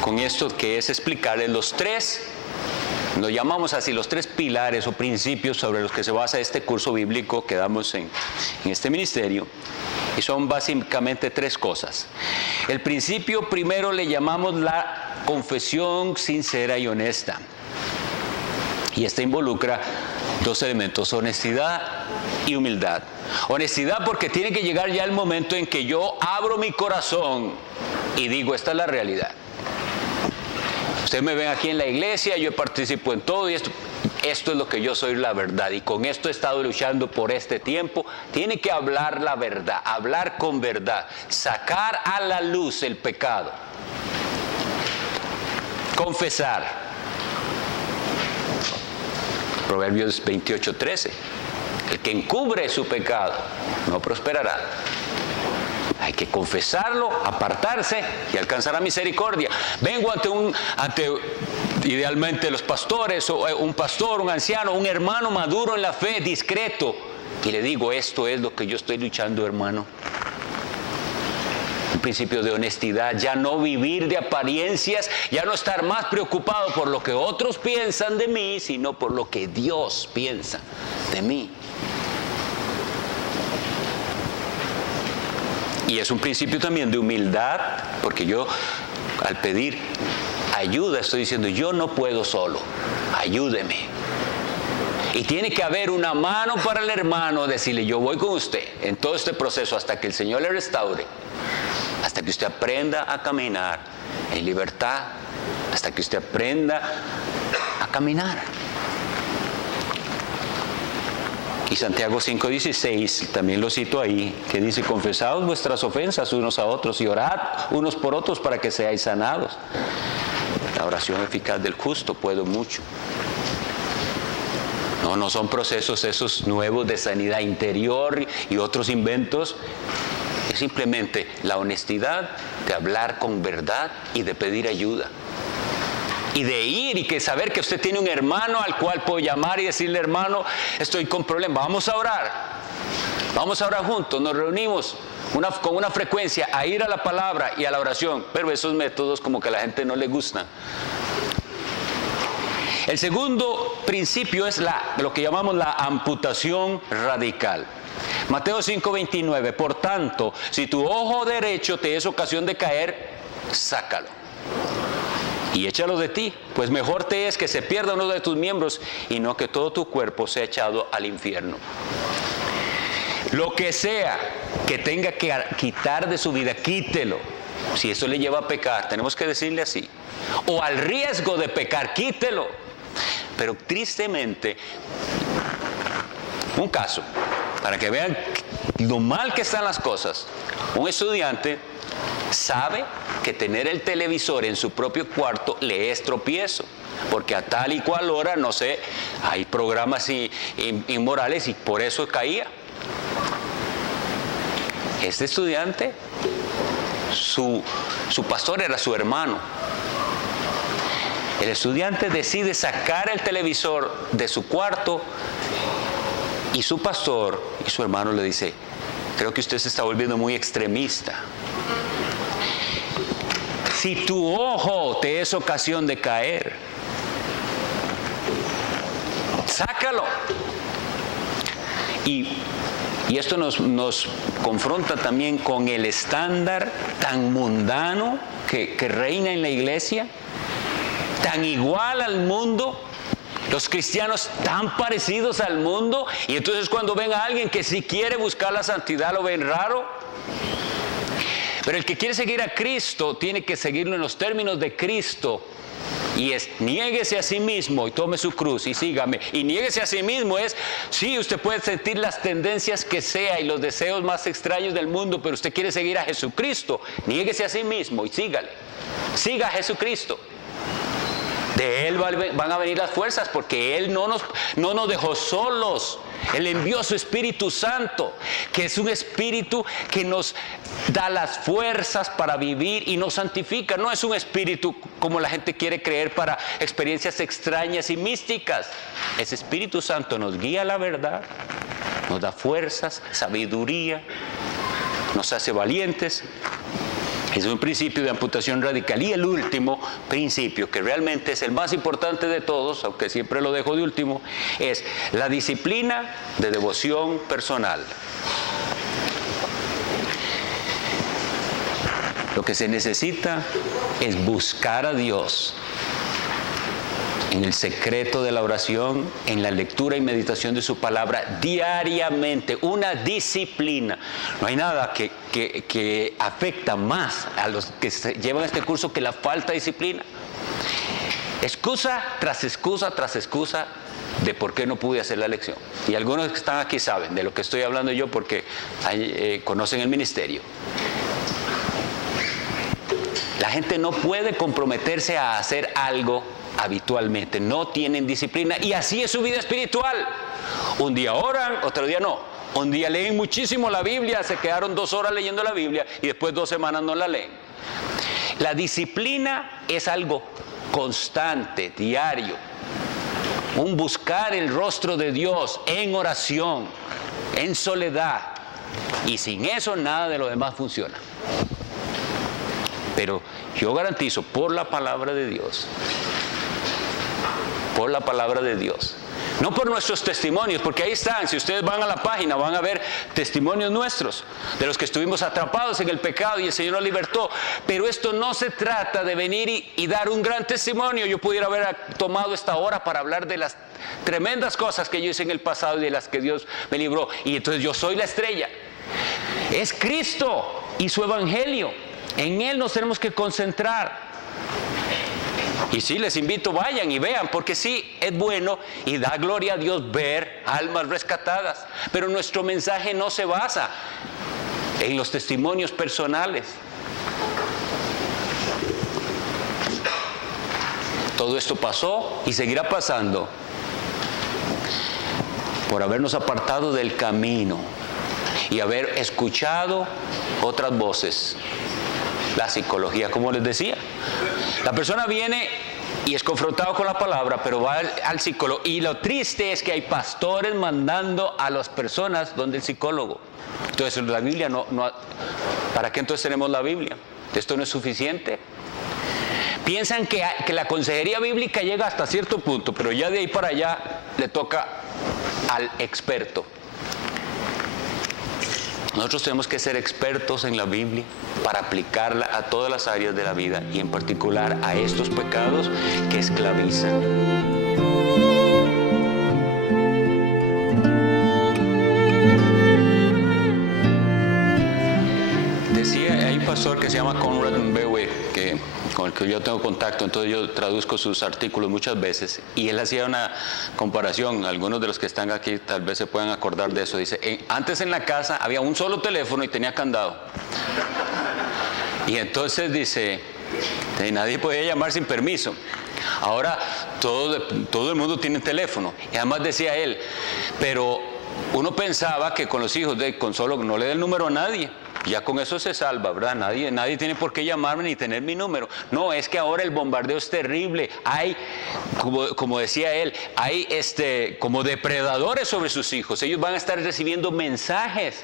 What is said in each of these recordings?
con esto que es explicarles los tres, lo llamamos así, los tres pilares o principios sobre los que se basa este curso bíblico que damos en este ministerio. Y son básicamente tres cosas. El principio primero le llamamos la confesión sincera y honesta. Y esta involucra dos elementos: honestidad y humildad. Honestidad porque tiene que llegar ya el momento en que yo abro mi corazón y digo, esta es la realidad. Ustedes me ven aquí en la iglesia, yo participo en todo y esto es lo que yo soy, la verdad. Y con esto he estado luchando por este tiempo. Tiene que hablar la verdad, hablar con verdad, sacar a la luz el pecado. Confesar. Proverbios 28:13. El que encubre su pecado no prosperará. Hay que confesarlo, apartarse y alcanzar la misericordia. Vengo ante idealmente los pastores, o un pastor, un anciano, un hermano maduro en la fe, discreto, y le digo, esto es lo que yo estoy luchando, hermano. Un principio de honestidad, ya no vivir de apariencias, ya no estar más preocupado por lo que otros piensan de mí, sino por lo que Dios piensa de mí. Y es un principio también de humildad, porque yo al pedir ayuda estoy diciendo, yo no puedo solo, ayúdeme. Y tiene que haber una mano para el hermano, decirle, yo voy con usted en todo este proceso hasta que el Señor le restaure, hasta que usted aprenda a caminar en libertad, hasta que usted aprenda a caminar. Y Santiago 5:16, también lo cito ahí, que dice, confesaos vuestras ofensas unos a otros y orad unos por otros para que seáis sanados. La oración eficaz del justo puede mucho. No son procesos esos nuevos de sanidad interior y otros inventos. Es simplemente la honestidad de hablar con verdad y de pedir ayuda. Y de ir y que saber que usted tiene un hermano al cual puedo llamar y decirle, hermano, estoy con problemas, vamos a orar juntos, nos reunimos con una frecuencia a ir a la palabra y a la oración, pero esos métodos como que a la gente no le gustan. El segundo principio es lo que llamamos la amputación radical. Mateo 5:29, por tanto, si tu ojo derecho te es ocasión de caer, sácalo y échalo de ti, pues mejor te es que se pierda uno de tus miembros y no que todo tu cuerpo sea echado al infierno. Lo que sea que tenga que quitar de su vida, quítelo. Si eso le lleva a pecar, tenemos que decirle así. O al riesgo de pecar, quítelo. Pero tristemente, un caso, para que vean lo mal que están las cosas, un estudiante sabe que tener el televisor en su propio cuarto le es tropiezo, porque a tal y cual hora, no sé, hay programas inmorales y por eso caía. Este estudiante, su pastor era su hermano. El estudiante decide sacar el televisor de su cuarto y su pastor y su hermano le dice, creo que usted se está volviendo muy extremista. Si tu ojo te es ocasión de caer, sácalo. Y esto nos confronta también con el estándar tan mundano que reina en la iglesia, tan igual al mundo, los cristianos tan parecidos al mundo, y entonces cuando ven a alguien que sí quiere buscar la santidad lo ven raro. Pero el que quiere seguir a Cristo tiene que seguirlo en los términos de Cristo. Y es, niéguese a sí mismo y tome su cruz y sígame. Y niéguese a sí mismo es, sí, usted puede sentir las tendencias que sea y los deseos más extraños del mundo, pero usted quiere seguir a Jesucristo. Niéguese a sí mismo y sígale. Siga a Jesucristo. De Él van a venir las fuerzas, porque Él no nos dejó solos. Él envió su Espíritu Santo, que es un Espíritu que nos da las fuerzas para vivir y nos santifica. No es un Espíritu como la gente quiere creer para experiencias extrañas y místicas. Ese Espíritu Santo nos guía a la verdad, nos da fuerzas, sabiduría, nos hace valientes Es un principio de amputación radical. Y el último principio, que realmente es el más importante de todos, aunque siempre lo dejo de último, es la disciplina de devoción personal. Lo que se necesita es buscar a Dios en el secreto de la oración, en la lectura y meditación de su palabra diariamente, una disciplina. No hay nada que afecta más a los que llevan este curso que la falta de disciplina. Excusa tras excusa tras excusa de por qué no pude hacer la lección. Y algunos que están aquí saben de lo que estoy hablando yo porque conocen el ministerio. La gente no puede comprometerse a hacer algo habitualmente, no tienen disciplina y así es su vida espiritual. Un día oran, otro día no. Un día leen muchísimo la Biblia, se quedaron 2 horas leyendo la Biblia y después 2 semanas no la leen. La disciplina es algo constante, diario. Un buscar el rostro de Dios en oración, en soledad. Y sin eso nada de lo demás funciona. Pero yo garantizo por la palabra de Dios, no por nuestros testimonios, porque ahí están, si ustedes van a la página van a ver testimonios nuestros, de los que estuvimos atrapados en el pecado y el Señor nos libertó, pero esto no se trata de venir y dar un gran testimonio. Yo pudiera haber tomado esta hora para hablar de las tremendas cosas que yo hice en el pasado y de las que Dios me libró, y entonces yo soy la estrella. Es Cristo y su evangelio, en Él nos tenemos que concentrar. Y sí, les invito, vayan y vean, porque sí, es bueno y da gloria a Dios ver almas rescatadas. Pero nuestro mensaje no se basa en los testimonios personales. Todo esto pasó y seguirá pasando por habernos apartado del camino y haber escuchado otras voces. La psicología, como les decía. La persona viene y es confrontado con la palabra, pero va al psicólogo. Y lo triste es que hay pastores mandando a las personas donde el psicólogo. Entonces la Biblia no. ¿Para qué entonces tenemos la Biblia? ¿Esto no es suficiente? Piensan que la consejería bíblica llega hasta cierto punto, pero ya de ahí para allá le toca al experto. Nosotros tenemos que ser expertos en la Biblia para aplicarla a todas las áreas de la vida y en particular a estos pecados que esclavizan. Decía, hay un pastor que se llama Conrad Mbewe, con el que yo tengo contacto, entonces yo traduzco sus artículos muchas veces, y él hacía una comparación. Algunos de los que están aquí tal vez se puedan acordar de eso. Dice, antes en la casa había un solo teléfono y tenía candado, y entonces dice, nadie podía llamar sin permiso. Ahora todo el mundo tiene teléfono, y además decía él, pero uno pensaba que con los hijos, con solo no le dé el número a nadie, ya con eso se salva, ¿verdad? Nadie tiene por qué llamarme ni tener mi número. No, es que ahora el bombardeo es terrible. Hay, como decía él, hay como depredadores sobre sus hijos. Ellos van a estar recibiendo mensajes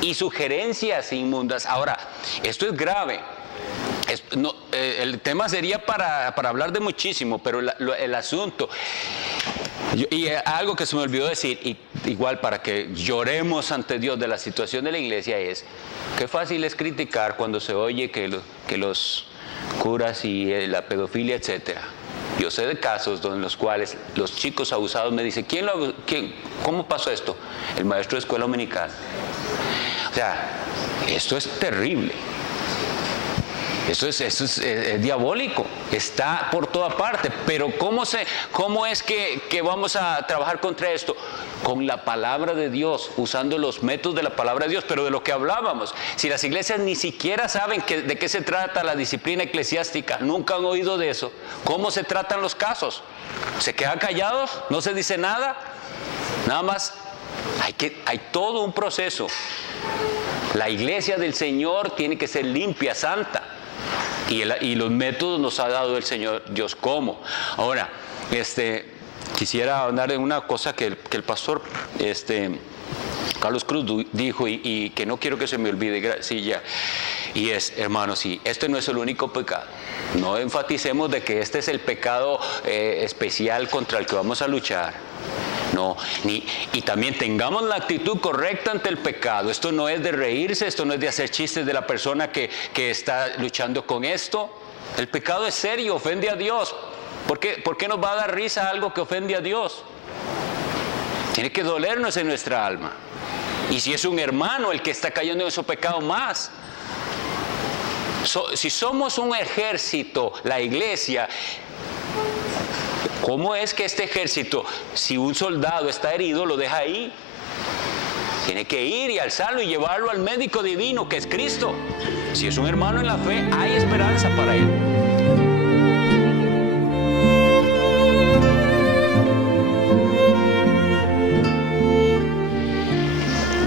y sugerencias inmundas. Ahora, esto es grave. El tema sería para hablar de muchísimo, pero el asunto... Y algo que se me olvidó decir, y igual para que lloremos ante Dios de la situación de la iglesia, es qué fácil es criticar cuando se oye que los curas y la pedofilia, etcétera. Yo sé de casos en los cuales los chicos abusados me dicen, ¿cómo pasó esto? El maestro de escuela dominical. O sea, esto es terrible. Esto es diabólico, está por toda parte, pero ¿cómo es que vamos a trabajar contra esto? Con la palabra de Dios, usando los métodos de la palabra de Dios, pero de lo que hablábamos. Si las iglesias ni siquiera saben de qué se trata la disciplina eclesiástica, nunca han oído de eso, ¿cómo se tratan los casos? ¿Se quedan callados? ¿No se dice nada? Nada más, hay todo un proceso. La iglesia del Señor tiene que ser limpia, santa. Y los métodos nos ha dado el Señor Dios cómo. Ahora, quisiera hablar de una cosa que el pastor Carlos Cruz dijo y que no quiero que se me olvide. Sí, ya. Y hermanos, sí, este no es el único pecado. No enfaticemos de que este es el pecado especial contra el que vamos a luchar. No, y también tengamos la actitud correcta ante el pecado. Esto no es de reírse, esto no es de hacer chistes de la persona que está luchando con esto. El pecado es serio, ofende a Dios. ¿Por qué nos va a dar risa algo que ofende a Dios? Tiene que dolernos en nuestra alma. Y si es un hermano el que está cayendo en ese pecado más. Si somos un ejército, la iglesia, ¿cómo es que este ejército, si un soldado está herido, lo deja ahí? Tiene que ir y alzarlo y llevarlo al médico divino, que es Cristo. Si es un hermano en la fe, hay esperanza para él.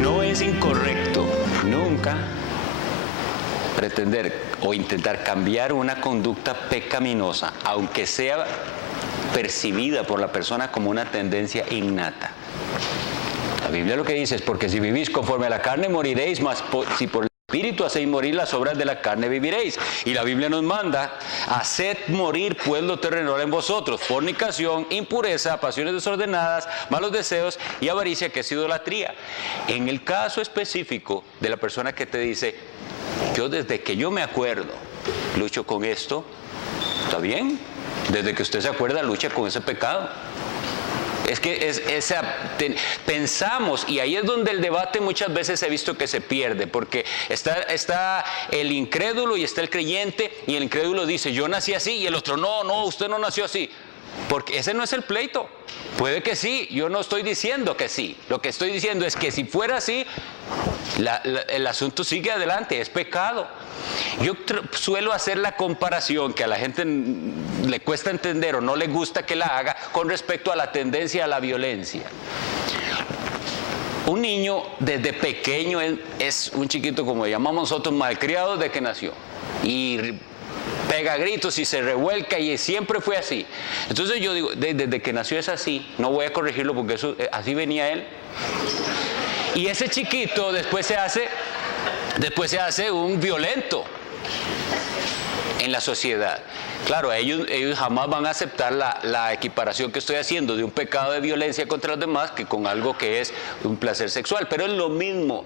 No es incorrecto nunca pretender o intentar cambiar una conducta pecaminosa, aunque sea percibida por la persona como una tendencia innata. La Biblia lo que dice es: porque si vivís conforme a la carne moriréis, mas si por el Espíritu hacéis morir las obras de la carne viviréis. Y la Biblia nos manda: haced morir pues lo terrenal en vosotros: fornicación, impureza, pasiones desordenadas, malos deseos y avaricia, que es idolatría. En el caso específico de la persona que te dice: yo desde que yo me acuerdo lucho con esto, ¿está bien? Desde que usted se acuerda lucha con ese pecado. Es que pensamos, y ahí es donde el debate muchas veces he visto que se pierde, porque está el incrédulo y está el creyente, y el incrédulo dice: yo nací así, y el otro: no, usted no nació así. Porque ese no es el pleito. Puede que sí, yo no estoy diciendo que sí. Lo que estoy diciendo es que si fuera así, el asunto sigue adelante, es pecado. Yo suelo hacer la comparación que a la gente le cuesta entender o no le gusta que la haga con respecto a la tendencia a la violencia. Un niño desde pequeño es un chiquito, como llamamos nosotros, malcriado desde que nació. Y pega gritos y se revuelca, y siempre fue así. Entonces yo digo, desde que nació es así, no voy a corregirlo porque eso, así venía él. Y ese chiquito después se hace un violento en la sociedad. Claro, ellos jamás van a aceptar la equiparación que estoy haciendo de un pecado de violencia contra los demás que con algo que es un placer sexual, pero es lo mismo,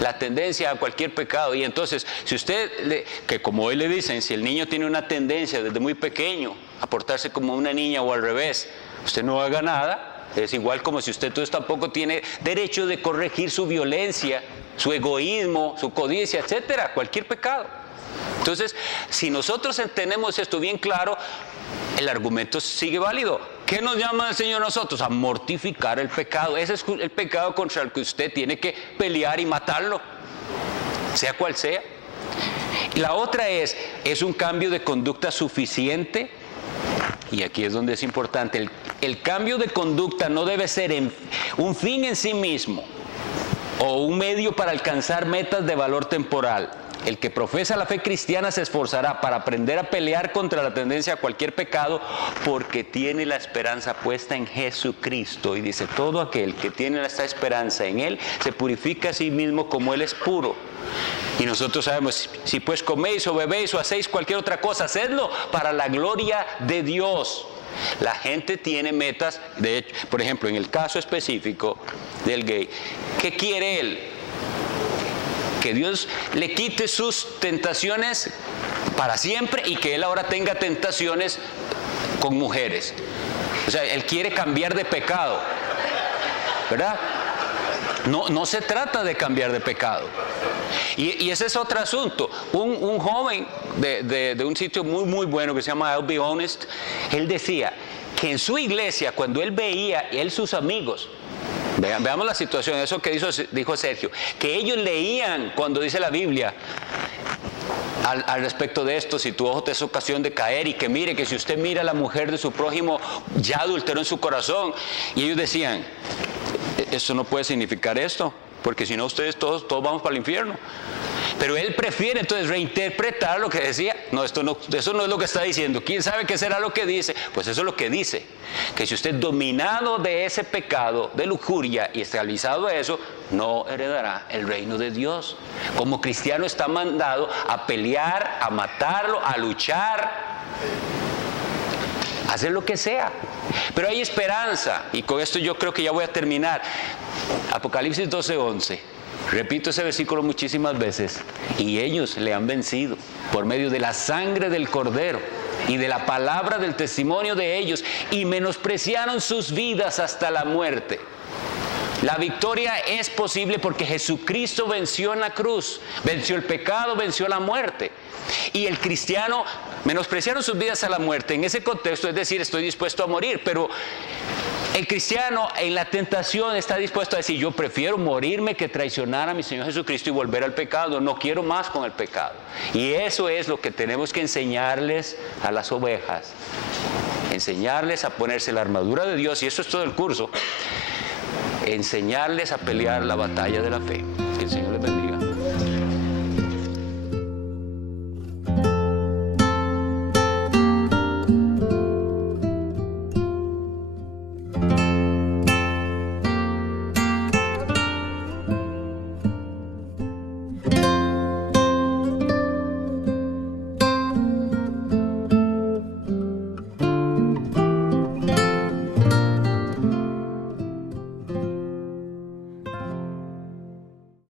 la tendencia a cualquier pecado. Y entonces, si usted, que como hoy le dicen, si el niño tiene una tendencia desde muy pequeño a portarse como una niña o al revés, usted no haga nada. Es igual como si usted entonces tampoco tiene derecho de corregir su violencia, su egoísmo, su codicia, etcétera, cualquier pecado. Entonces, si nosotros tenemos esto bien claro, el argumento sigue válido. ¿Qué nos llama el Señor a nosotros? A mortificar el pecado. Ese es el pecado contra el que usted tiene que pelear y matarlo, sea cual sea. Y la otra es un cambio de conducta suficiente. Y aquí es donde es importante. El cambio de conducta no debe ser un fin en sí mismo o un medio para alcanzar metas de valor temporal. El que profesa la fe cristiana se esforzará para aprender a pelear contra la tendencia a cualquier pecado, porque tiene la esperanza puesta en Jesucristo. Y dice: todo aquel que tiene esta esperanza en Él se purifica a sí mismo como Él es puro. Y nosotros sabemos: si pues coméis o bebéis o hacéis cualquier otra cosa, hacedlo para la gloria de Dios. La gente tiene metas. De hecho, por ejemplo, en el caso específico del gay, ¿qué quiere él? Que Dios le quite sus tentaciones para siempre y que él ahora tenga tentaciones con mujeres. O sea, él quiere cambiar de pecado, ¿verdad? No se trata de cambiar de pecado. Y ese es otro asunto. Un joven de un sitio muy muy bueno que se llama I'll Be Honest, él decía que en su iglesia, cuando él veía, sus amigos, veamos la situación, eso que dijo Sergio, que ellos leían cuando dice la Biblia al respecto de esto: si tu ojo te es ocasión de caer, y que mire que si usted mira a la mujer de su prójimo, ya adulteró en su corazón. Y ellos decían: eso no puede significar esto, porque si no ustedes todos vamos para el infierno. Pero él prefiere entonces reinterpretar lo que decía. No, eso no es lo que está diciendo. ¿Quién sabe qué será lo que dice? Pues eso es lo que dice. Que si usted dominado de ese pecado, de lujuria y esclavizado a eso, no heredará el reino de Dios. Como cristiano está mandado a pelear, a matarlo, a luchar, a hacer lo que sea. Pero hay esperanza. Y con esto yo creo que ya voy a terminar. Apocalipsis 12:11. Repito ese versículo muchísimas veces. Y ellos le han vencido por medio de la sangre del Cordero y de la palabra del testimonio de ellos, y menospreciaron sus vidas hasta la muerte. La victoria es posible porque Jesucristo venció en la cruz, venció el pecado, venció la muerte. Y el cristiano, menospreciaron sus vidas a la muerte. En ese contexto, es decir, estoy dispuesto a morir, pero el cristiano en la tentación está dispuesto a decir: yo prefiero morirme que traicionar a mi Señor Jesucristo y volver al pecado. No quiero más con el pecado. Y eso es lo que tenemos que enseñarles a las ovejas. Enseñarles a ponerse la armadura de Dios, y eso es todo el curso. Enseñarles a pelear la batalla de la fe. Que el Señor les bendiga.